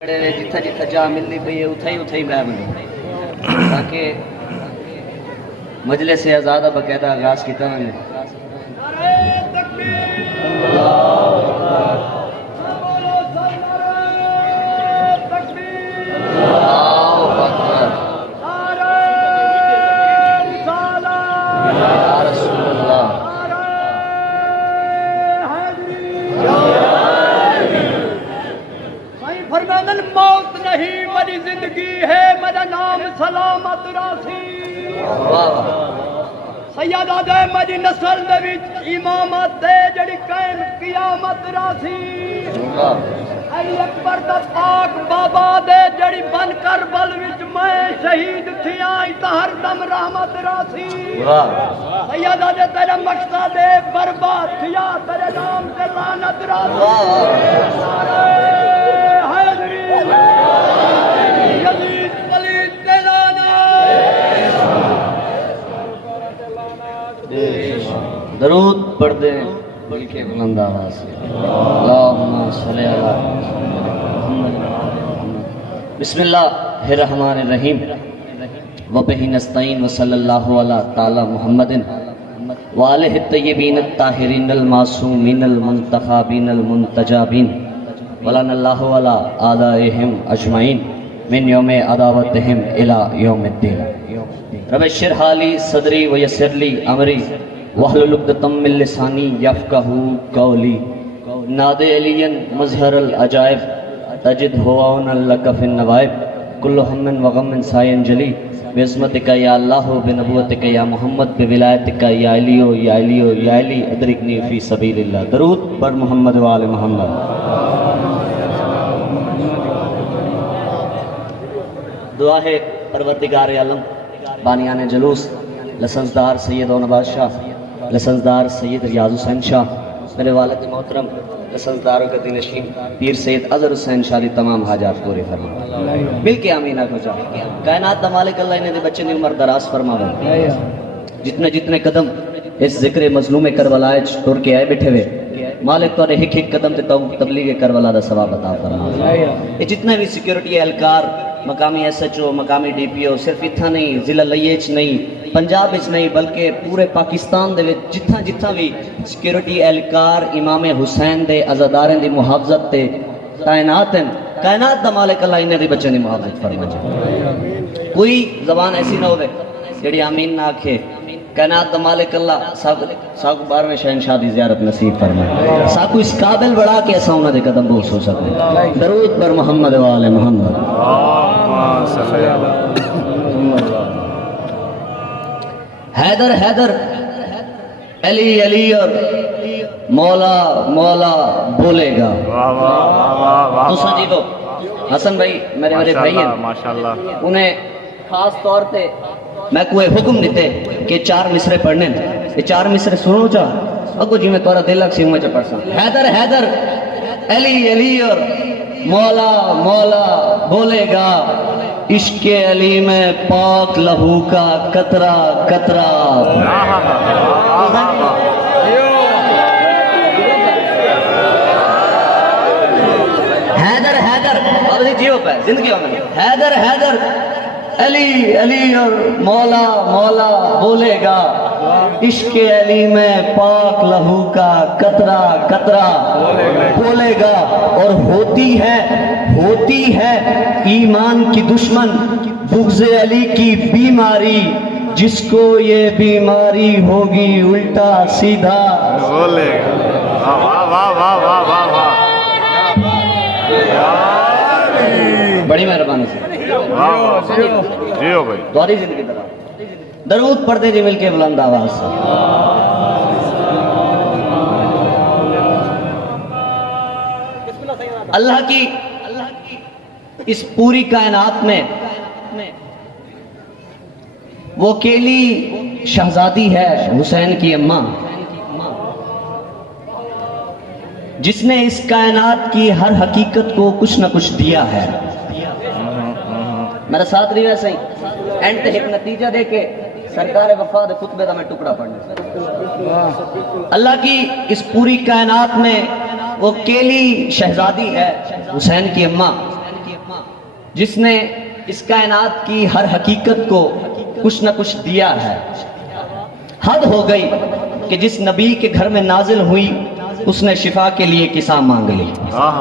جتھا جتھا جا ملنی پئی ہے اتھا ہی بہ بنو تاکہ مجلس آزادہ باقاعدہ آغاز کیتا میں نے موت نہیں میری زندگی ہے میرا نام سلامت راسی سیدہ دے میری نسل دے وچ امامت دے جڑی قائم قیامت راسی علی اکبر دا پاک بابا دے جڑی بن کر بل وچ میں شہید تھیاں ہر دم رحمت راسی سیدہ دے تیرا مقصد دے برباد تھیا تیرے نام سے لعنت راسی درود پڑھ دیں بلکہ بلند آواز سے اللہم صلی اللہ بسم اللہ الرحمن الرحیم وبہ نستعین وصلی اللہ علی تعالی محمد وآلہ الطیبین الطاہرین المعصومین المنتخبین المنتجابین ولن اللہ علی آدائہم اجمعین من یوم عداوتہم الی یوم الدین رب اشرح لی صدری ویسر لی امری وحلل عقدۃ من لسانی یفقہوا قولی نادے علی مظہر العجائب تجد ہواؤن لک فی النوائب کل ہم وغم سائن جلی بعظمتک یا اللہ بنبوتک یا محمد بولایتک یا علیو یا علیو یا علی ادرکنی فی سبیل اللہ درود پر محمد و آل محمد دعا ہے پروردگار عالم بانیان جلوس لسنزدار سید و نواز شاہ لسنزدار سید ریاض حسین شاہ میرے والد محترم لسنزدار و قدی نشین پیر سید اظہر حسین شاہ لی تمام حاجات پورے فرما مل کے آمین آکھو جا کائنات دا مالک اللہ انہیں دے بچے نے عمر دراز فرما جتنے جتنے قدم اس ذکر مظلوم کربلا ٹر کے آئے بیٹھے ہوئے مالک تو ایک ایک قدم تے تبلیغ کربلا دا ثواب عطا فرما یہ جتنے بھی سیکیورٹی اہلکار مقامی ایس ایچ او مقامی ڈی پی او صرف اتھا نہیں ضلع لئیچ نہیں پنجاب اچ نہیں بلکہ پورے پاکستان دے جتھا جتھا بھی سیکیورٹی اہلکار امام حسین دے عزاداریں دی محافظت تے کائنات دا مالک اللہ انہیں دی بچے دی محافظت فرما کوئی زبان ایسی نہ ہوئے جڑی آمین نہ آکھے کائنات دا مالک اللہ ساکو 12ویں شہنشاہ دی زیارت نصیب فرمائے ساکو اس قابل بڑھا کے ایسا ہونا دے قدم بوس ہو سکتے درود پر محمد و آل محمد حیدر حیدر علی علی اور مولا مولا بولے گا تو سنجی دو حسن بھائی میرے بھائی ہیں انہیں خاص طور پہ میں کوئی حکم دیتے کہ 4 مصرے پڑھنے یہ 4 مصرے سنو چاہ اگو جی میں تورا دلک سی میں چا پڑھ سا حیدر حیدر علی علی اور مولا مولا بولے گا عشق علی میں پاک لہو کا قطرہ قطرہ حیدر حیدر اب جیو پہ زندگی ہوگی حیدر حیدر علی علی اور مولا مولا بولے گا عشق علی میں پاک لہو کا قطرہ قطرہ بولے گا اور ہوتی ہے ایمان کی دشمن بغض علی کی بیماری جس کو یہ بیماری ہوگی الٹا سیدھا بولے گا واہ واہ واہ واہ واہ بڑی مہربانی سے دواری زندگی درود پڑھ دے جی مل کے بلند آواز سے اللہ کی اس پوری کائنات میں وہ اکیلی شہزادی ہے حسین کی اماں جس نے اس کائنات کی ہر حقیقت کو کچھ نہ کچھ دیا ہے میرا ساتھ رہی ویسے ہی اینڈ تے ایک نتیجہ دے کے سرکار وفا دے خطبے دا میں ٹکڑا پڑھنے اللہ کی اس پوری کائنات میں وہ اکیلی شہزادی ہے حسین کی اماں جس نے اس کائنات کی ہر حقیقت کو کچھ نہ کچھ دیا ہے. حد ہو گئی کہ جس نبی کے گھر میں نازل ہوئی اس نے شفا کے لیے قسم مانگ لی. واہ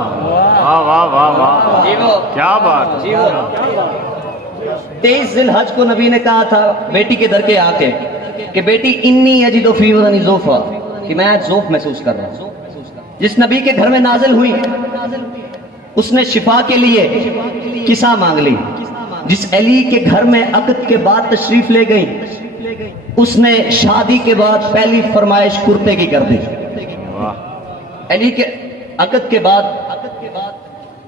واہ واہ واہ، کیا بات. 23 ذی الحج کو نبی نے کہا تھا بیٹی کے در کے آ کے کہ بیٹی انی یجد فی بدنی ذوفا، کہ میں آج ذوف محسوس کر رہا ہوں. جس نبی کے گھر میں نازل ہوئی اس نے شفا کے لیے قسم مانگ لی. جس علی کے گھر میں عقد کے بعد تشریف لے گئی اس نے شادی کے بعد پہلی فرمائش کرتے کی کر دی. علی کے عقد کے بعد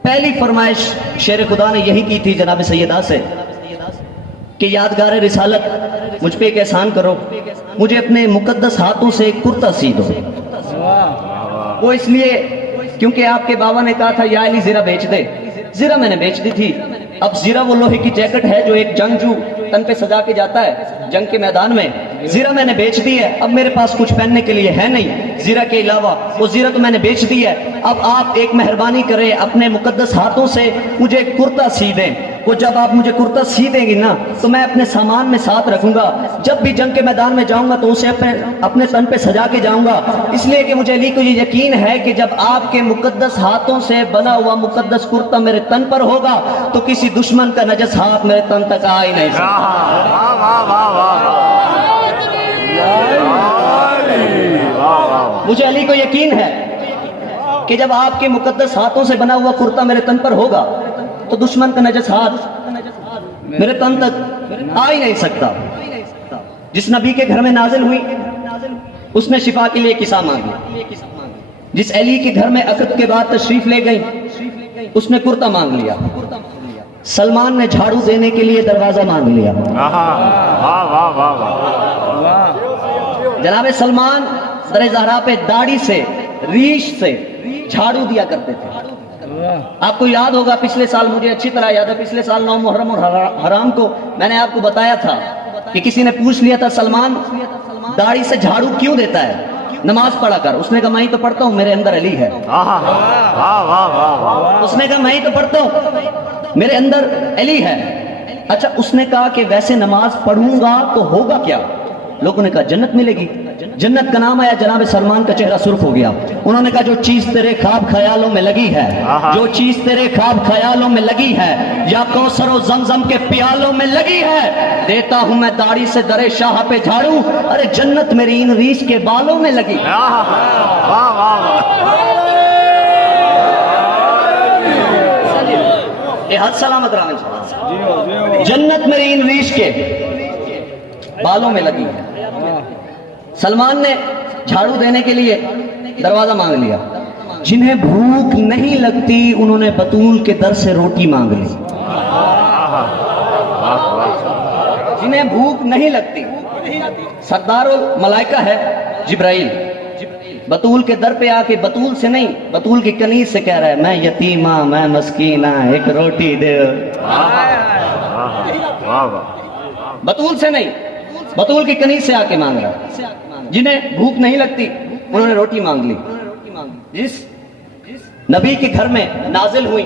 پہلی فرمائش شیر خدا نے یہی کی تھی جناب سیدہ سے کہ یادگار رسالت مجھ پہ ایک احسان کرو، مجھے اپنے مقدس ہاتھوں سے ایک کرتا سی دو. وہ اس لیے کیونکہ آپ کے بابا نے کہا تھا یا علی زرہ بیچ دے. زرہ میں نے بیچ دی تھی. اب زرہ وہ لوہے کی جیکٹ ہے جو ایک جنگجو تن پہ سجا کے جاتا ہے جنگ کے میدان میں. زرہ میں نے بیچ دی ہے. اب میرے پاس کچھ پہننے کے لیے ہے نہیں زرہ کے علاوہ. وہ زرہ تو میں نے بیچ دی ہے. اب آپ ایک مہربانی کریں اپنے مقدس ہاتھوں سے مجھے ایک کرتا سی دیں. وہ جب آپ مجھے کرتا سی دیں گی نا تو میں اپنے سامان میں ساتھ رکھوں گا. جب بھی جنگ کے میدان میں جاؤں گا تو اسے اپنے تن پہ سجا کے جاؤں گا. اس لیے کہ مجھے علی کو یہ یقین ہے کہ جب آپ کے مقدس ہاتھوں سے بنا ہوا مقدس کرتا میرے تن پر ہوگا تو کسی دشمن کا نجس ہاتھ میرے تن تک آ ہی نہیں سکتا. مجھے علی کو یقین ہے کہ جب آپ کے مقدس ہاتھوں سے بنا ہوا کرتا میرے تن پر ہوگا تو دشمن کا نجس ہاتھ میرے تن تک آ ہی نہیں سکتا. جس نبی کے گھر میں نازل ہوئی اس نے شفا کے لیے قسم مانگی. جس علی کے گھر میں عقد کے بعد تشریف لے گئی اس نے کرتا مانگ لیا. سلمان نے جھاڑو دینے کے لیے دروازہ مانگ لیا. جناب سلمان در زہرا پہ داڑھی سے ریش سے جھاڑو دیا کرتے تھے. آپ کو یاد ہوگا پچھلے سال مجھے اچھی طرح یاد ہے پچھلے سال 9 محرم اور حرام کو میں نے آپ کو بتایا تھا کہ کسی نے پوچھ لیا تھا سلمان داڑھی سے جھاڑو کیوں دیتا ہے نماز پڑھا کر. اس نے کہا میں ہی تو پڑھتا ہوں میرے اندر علی ہے. اس نے کہا میں ہی تو پڑھتا ہوں میرے اندر علی ہے. اچھا اس نے کہا کہ ویسے نماز پڑھوں گا تو ہوگا کیا؟ لوگوں نے کہا جنت ملے گی. جنت کا نام آیا جناب سلمان کا چہرہ سرخ ہو گیا. انہوں نے کہا جو چیز تیرے خواب خیالوں میں لگی ہے جو چیز تیرے خواب خیالوں میں لگی ہے یا کوثر و زمزم کے پیالوں میں لگی ہے دیتا ہوں میں داڑھی سے درے شاہ پہ جھاڑو. ارے جنت میری ان ریش کے بالوں میں لگی. حد سلامت رہنا. جنت میری ان ریش کے بالوں میں لگی ہے. سلمان نے جھاڑو دینے کے لیے دروازہ مانگ لیا. جنہیں بھوک نہیں لگتی انہوں نے بطول کے در سے روٹی مانگ لی. جنہیں بھوک نہیں لگتی سردار الملائکہ ہے جبرائیل بطول کے در پہ آ کے بطول سے نہیں بطول کی کنیز سے کہہ رہا ہے میں یتیمہ میں مسکینہ ایک روٹی دے. بطول سے نہیں بطول کی کنیز سے آ کے مانگ رہا. جنہیں بھوک نہیں لگتی انہوں نے روٹی مانگ لی. جس نبی کے گھر میں نازل ہوئی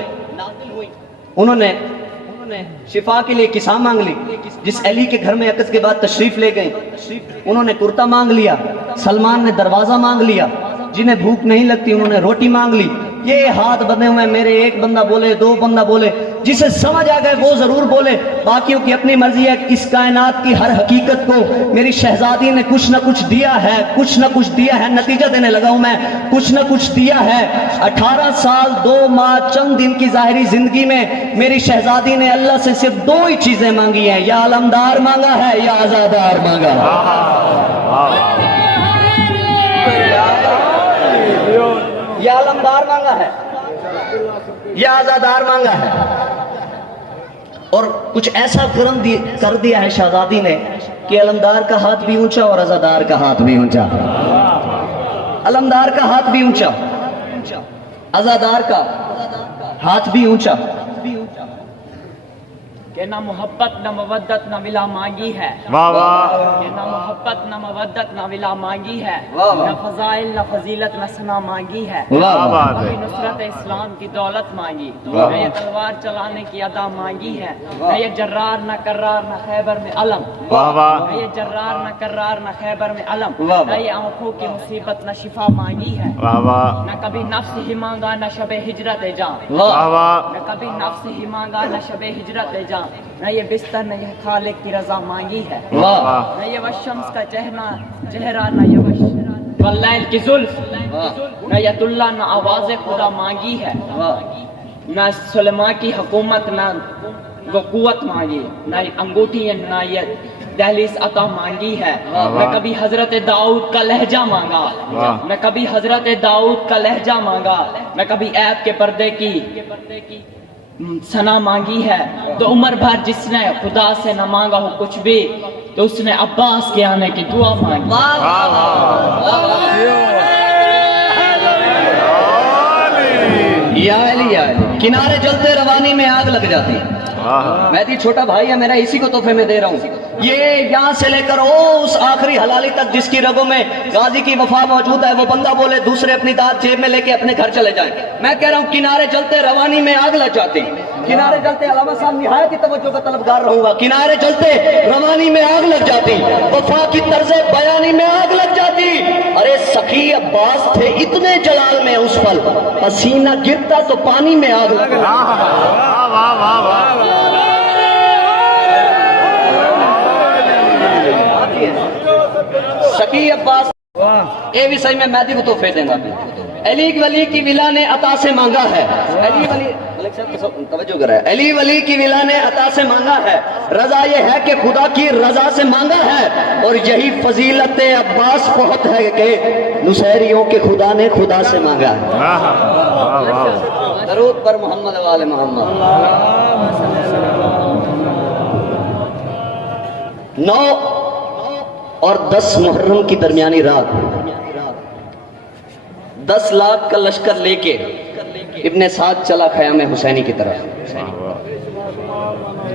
انہوں نے شفا کے لیے قسم مانگ لی. جس علی کے گھر میں عقد کے بعد تشریف لے گئی انہوں نے کرتا مانگ لیا. سلمان نے دروازہ مانگ لیا. جنہیں بھوک نہیں لگتی انہوں نے روٹی مانگ لی. یہ ہاتھ بندے ہوئے میرے ایک بندہ بولے 2 بندہ بولے جسے سمجھ آ گئے وہ ضرور بولے. باقیوں کی اپنی مرضی ہے. اس کائنات کی ہر حقیقت کو میری شہزادی نے کچھ نہ کچھ دیا ہے کچھ نہ کچھ دیا ہے. نتیجہ دینے لگا ہوں میں کچھ نہ کچھ دیا ہے. 18 سال 2 ماہ چند دن کی ظاہری زندگی میں میری شہزادی نے اللہ سے صرف 2 ہی چیزیں مانگی ہیں. یا علمدار مانگا ہے یا آزادار مانگا ہے. یا علمدار مانگا ہے یا آزادار مانگا ہے. اور کچھ ایسا کرم کر دیا ہے شہزادی نے کہ علمدار کا ہاتھ بھی اونچا اور آزادار کا ہاتھ بھی اونچا. علمدار کا ہاتھ بھی اونچا آزادار کا ہاتھ بھی اونچا. کہ نہ محبت نہ مودت نہ ولا مانگی ہے، واہ واہ کہ نہ محبت نہ مودت نہ ولا مانگی ہے، واہ واہ۔ نہ فضائل نہ فضیلت نہ ثنا مانگی ہے، واہ کیا واہ۔ بات نہ ہے، نصرت اسلام کی دولت مانگی، واہ۔ نہ یہ تلوار چلانے کی ادا مانگی ہے، نہ یہ جرار نہ کرار نہ خیبر میں علم، واہ واہ نہ یہ جرار نہ کرار نہ خیبر میں علم، واہ۔ نہ یہ آنکھوں کی مصیبت نہ شفا مانگی ہے، واہ واہ نہ کبھی نفس ہی مانگا نہ شب ہجرت جاں، واہ واہ واہ نہ کبھی نفس ہی مانگا نہ شب ہجرت جاں، نہ یہ بستر نہ یہ خالق کی رضا مانگی ہے، واہ۔ نہ یہ والشمس کا چہرہ نہ یہ واللیل کی زلف، نہ یہ اللہ نہ آواز خدا مانگی ہے، نہ سلیمان کی حکومت نہ وہ قوت مانگی، نہ انگوٹھی نہ یہ دہلیز عطا مانگی ہے، نہ کبھی حضرت داؤد کا لہجہ مانگا، واہ۔ نہ کبھی حضرت داؤد کا لہجہ مانگا، نہ کبھی عیب کے پردے کی ثنا مانگی ہے، تو عمر بھر جس نے خدا سے نہ مانگا ہو کچھ بھی تو اس نے عباس کے آنے کی دعا مانگی۔ واہ واہ یا علی یا علی، کنارے جلتے روانی میں آگ لگ جاتی۔ واہ مہدی چھوٹا بھائی ہے میرا، اسی کو تحفے میں دے رہا ہوں۔ یہ یہاں سے لے کر اس آخری حلالی تک جس کی رگوں میں غازی کی وفا موجود ہے، وہ بندہ بولے دوسرے اپنی دانت جیب میں لے کے اپنے گھر چلے جائیں۔ میں کہہ رہا ہوں کنارے جلتے روانی میں آگ لگ جاتی، کنارے جلتے علامہ صاحب نہایت ہی توجہ کا طلبگار رہوں گا، کنارے جلتے روانی میں آگ لگ جاتی، وفا کی طرز بیانی میں آگ لگ جاتی۔ ارے سخی عباس تھے اتنے جلال میں اس پل، پسینہ گرتا تو پانی میں آگ لگ جاتی۔ واہ واہ واہ واہ سخی عباس اے بھی صحیح میں مہدی کو تحفے دیں گا۔ علی ولی کی ولا نے عطا سے مانگا ہے، علی ولی ملک صاحب توجہ کر رہا ہے، علی ولی کی ولا نے عطا سے مانگا ہے، رضا یہ ہے کہ خدا کی رضا سے مانگا ہے، اور یہی فضیلت عباس بہت ہے کہ نصیریوں کے خدا نے خدا سے مانگا ہے۔ واہ واہ درود پر محمد و آل محمد۔ 9 اور 10 محرم کی درمیانی رات 10 لاکھ کا لشکر لے کے ابن سعد چلا خیام حسینی کی طرف،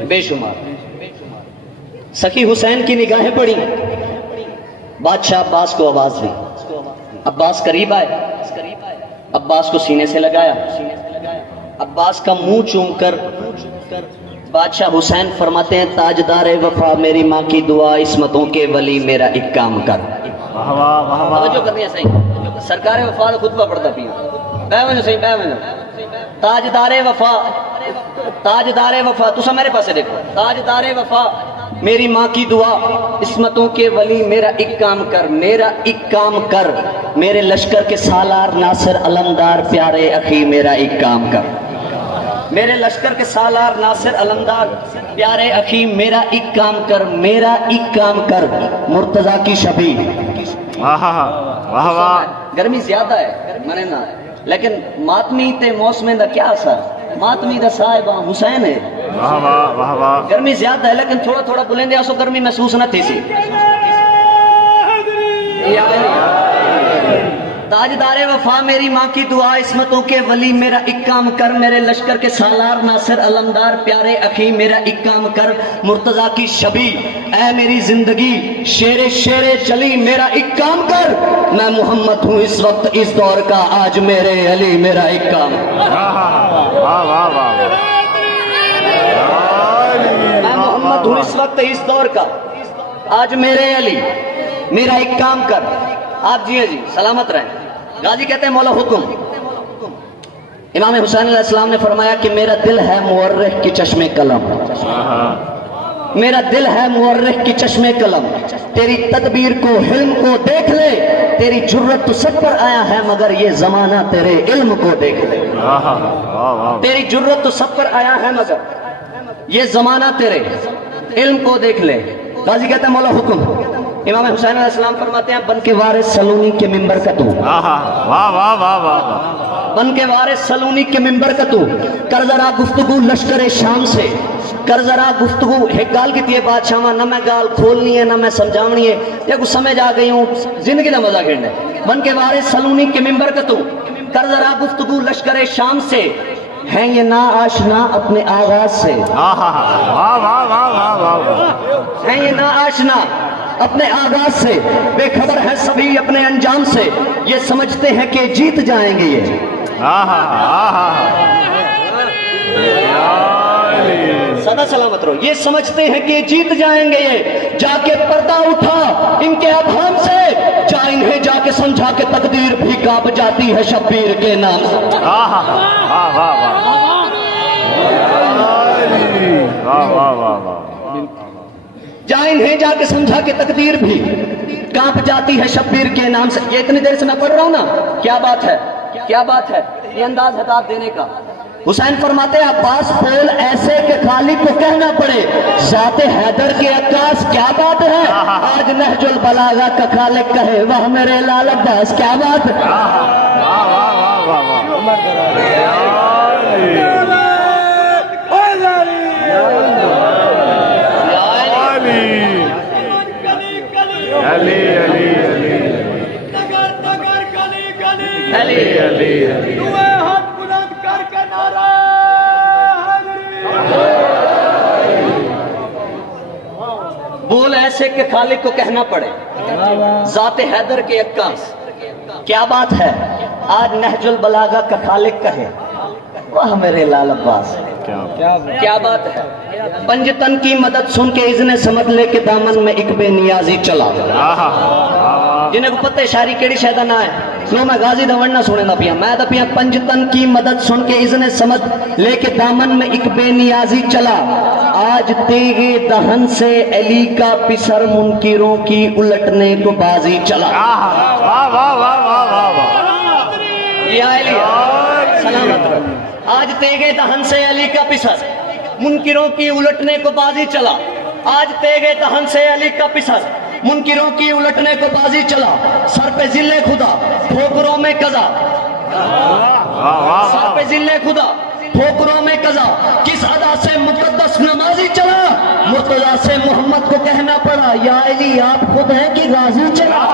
بے شمار سخی حسین کی نگاہیں پڑی، بادشاہ عباس کو آواز دی، عباس قریب آئے، عباس کو سینے سے لگایا، عباس کا منہ چوم کر بادشاہ حسین فرماتے ہیں تاجدار وفا میری ماں کی دعا، عصمتوں کے ولی میرا ایک کام کر۔ واہ واہ توجہ کرنی ہے صحیح، سرکار وفا کا خطبہ پڑھتا پیا، بہ وجہ صحیح بہ وجہ، تاجدار وفا، تاجدار وفا، تسا میرے پاسے دیکھو، تاجدار وفا میری ماں کی دعا، عصمتوں کے ولی میرا ایک کام کر، میرا ایک کام کر، میرے لشکر کے سالار ناصر علمدار پیارے اخی میرا ایک کام کر، میرے لشکر کے سالار ناصر علمدار پیارے اخی میرا ایک کام کر، میرا ایک کام کر، مرتضیٰ کی شبی۔ واہ واہ واہ گرمی زیادہ ہے منے نا، لیکن ماتمی تے موسمیں دا کیا اثر، ماتمی دا صاحب حسین ہے، واہ واہ واہ واہ گرمی زیادہ ہے لیکن تھوڑا تھوڑا بلندے آسو گرمی محسوس نہ تھی سی۔ تاجدار وفا میری ماں کی دعا، عصمتوں کے ولی میرا ایک کام کر، میرے لشکر کے سالار ناصر علمدار پیارے اخی میرا ایک کام کر، مرتضیٰ کی شبی اے میری زندگی شیر چلی میرا ایک کام کر، میں محمد ہوں اس وقت اس دور کا، آج میرے علی میرا ایک کام کر۔ واہ واہ واہ میں محمد ہوں اس وقت اس دور کا، آج میرے علی میرا ایک کام کر۔ آپ جی سلامت رہیں۔ غازی کہتے ہیں مولا حکم، امام حسین علیہ السلام نے فرمایا کہ میرا دل ہے مورخ کی چشم قلم، میرا دل ہے مورخ کی چشم قلم، تیری تدبیر کو حلم کو دیکھ لے، تیری جرت تو سب پر آیا ہے مگر یہ زمانہ تیرے علم کو دیکھ لے، تیری جرت تو سب پر آیا ہے مگر یہ زمانہ تیرے علم کو دیکھ لے۔ غازی کہتے ہیں مولا حکم، امام حسین علیہ السلام فرماتے ہیں بن کے وارث سلونی کے منبر کا تو، واہ واہ واہ واہ بن کے وارث سلونی کے منبر کا تو، کر ذرا گفتگو لشکر شام سے، کر ذرا گفتگو، ایک گال کی تیے بادشاہ نہ میں گال کھولنی ہے نہ میں سمجھاونی ہے، یا کچھ سمجھ آ گئی ہوں زندگی کا مزہ گھڑنا ہے۔ بن کے وارث سلونی کے منبر کا تو، کر ذرا گفتگو لشکر شام سے، ہیں یہ نا آشنا اپنے آغاز سے، واہ واہ واہ واہ واہ، ہیں یہ نا آشنا اپنے آغاز سے، بے خبر ہے سبھی اپنے انجام سے، یہ سمجھتے ہیں کہ جیت جائیں گے یہ، سدا سلامت رہو، یہ سمجھتے ہیں کہ جیت جائیں گے یہ، جا کے پردہ اٹھا ان کے ابہام سے، جا انہیں جا کے سمجھا کہ تقدیر بھی کانپ جاتی ہے شبیر کے نام سے، جا انہیں جا کے سمجھا کہ تقدیر بھی کانپ جاتی ہے شبیر کے نام سے۔ یہ اتنی دیر سے میں پڑھ رہا ہوں نا، کیا بات ہے، کیا بات ہے، یہ انداز خطاب دینے کا۔ حسین فرماتے ہیں عباس بول ایسے کہ خالق کو کہنا پڑے، ذات حیدر کے عکاس کیا بات ہے، آج نہج البلاغہ کا خالق کہے وہ میرے لال عباس کیا بات ہے۔ بول ایسے کہ خالق کو کہنا پڑے، ذات حیدر کے عکاس کیا بات ہے، آج نہج البلاغہ کا خالق کہے واہ میرے لال عباس کیا بات ہے۔ پنجتن کی مدد سن کے اذن سمجھ لے کے دامن میں ایک بے نیازی چلا، جنہیں کو پتہ شاعری کیڑی شہدہ نہ ہے سنو میں غازی دون نہ سنے نہ پیا میں دا پیا پنجتن کی مدد سن کے اذن سمجھ لے کے دامن میں ایک بے نیازی چلا، آج تیغے دہن سے علی کا پسر منکروں کی الٹنے کو بازی چلا۔ یا علی سلامت رہو، آج تیغے دہن سے علی کا پسر منکروں کی الٹنے کو بازی چلا، آج تیغے دہن سے علی کا پسر منکروں کی الٹنے کو بازی چلا، سر پہ ذل خدا ٹھوکروں میں قضا، سر پہ ذل خدا ٹھوکروں میں قضا، کس ادا سے مقدس نمازی چلا، مرتضیٰ سے محمد کو کہنا پڑا یا علی آپ خود ہیں کہ غازی چلا۔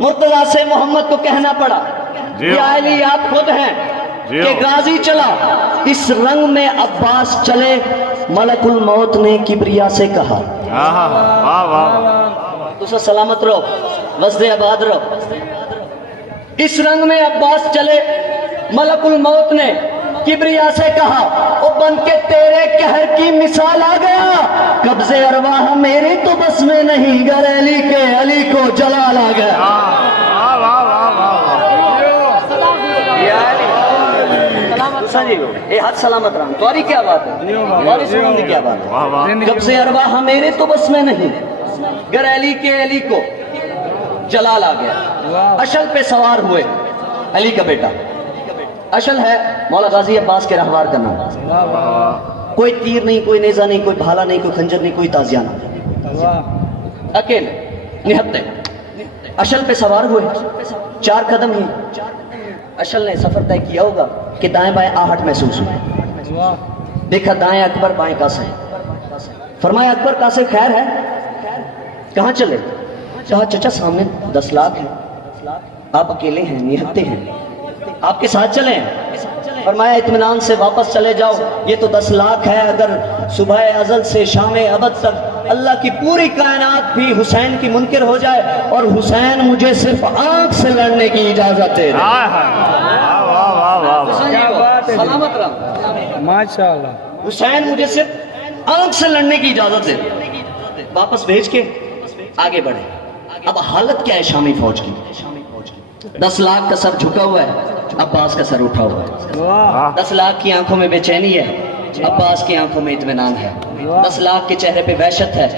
مرتضیٰ سے محمد کو کہنا پڑا یا علی آپ خود ہیں کہ غازی چلا، اس رنگ میں عباس چلے ملک الموت نے کبریا سے کہا۔ تو سلامت رہو، وزد آباد رہو۔ اس رنگ میں عباس چلے ملک الموت نے کبریا سے کہا، او بن کے تیرے قہر کی مثال آ گیا، قبضے ارواح میری تو بس میں نہیں، گر علی کے علی کو جلال آ گیا۔ یہ حد سلامت رہا تمہاری کیا بات ہے، تمہاری سنوں دی کیا بات ہے، قبضے ارواح میرے تو بس میں نہیں، گر علی کے علی کو جلال آ گیا۔ اشل پہ سوار ہوئے علی کا بیٹا، اشل ہے مولا غازی عباس کے رہوار کا نام، کوئی تیر نہیں، کوئی نیزہ نہیں، کوئی بھالا نہیں، کوئی خنجر نہیں، کوئی تازیہ نہیں، اکیلے نہتے اشل پہ سوار ہوئے، 4 قدم ہی اشل نے سفر طے کیا ہوگا کہ دائیں بائیں آہٹ محسوس ہوئی، دیکھا دائیں اکبر بائیں قاسم، فرمایا اکبر قاسم خیر ہے، کہاں چلے، کہا چچا سامنے 10 لاکھ ہیں، آپ اکیلے ہیں، نہتے ہیں، آپ کے ساتھ چلیں، فرمایا اطمینان سے واپس چلے جاؤ، یہ تو 10 لاکھ ہے، اگر صبح ازل سے شام ابد تک اللہ کی پوری کائنات بھی حسین کی منکر ہو جائے اور حسین مجھے صرف آنکھ سے لڑنے کی اجازت دے دے۔ سلامت رہا ماشاءاللہ، حسین مجھے صرف آنکھ سے لڑنے کی اجازت دے دے، واپس بھیج کے آگے بڑھے۔ اب حالت کیا ہے شامی فوج کی، 10 لاکھ کا سر جھکا ہوا ہے، عباس کا سر اٹھا ہوا ہے، 10 لاکھ کی آنکھوں میں بے چینی ہے، عباس کی آنکھوں میں اطمینان ہے، 10 لاکھ کے چہرے پہ وحشت ہے،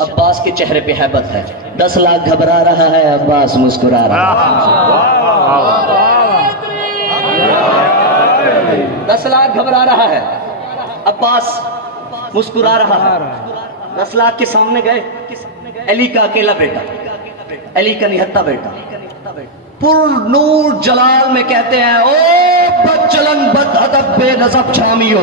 عباس کے چہرے پہ ہیبت ہے، 10 لاکھ گھبرا رہا ہے، عباس مسکرا رہا ہے، 10 لاکھ گھبرا رہا ہے، عباس مسکرا رہا ہے۔ 10 لاکھ کے سامنے گئے، علی کا اکیلا بیٹا، علی کا نہتا بیٹا، پر نور جلال میں کہتے ہیں او بد چلن بد ادب بے نسب چھامیوں،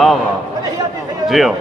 واہ واہ جی ہو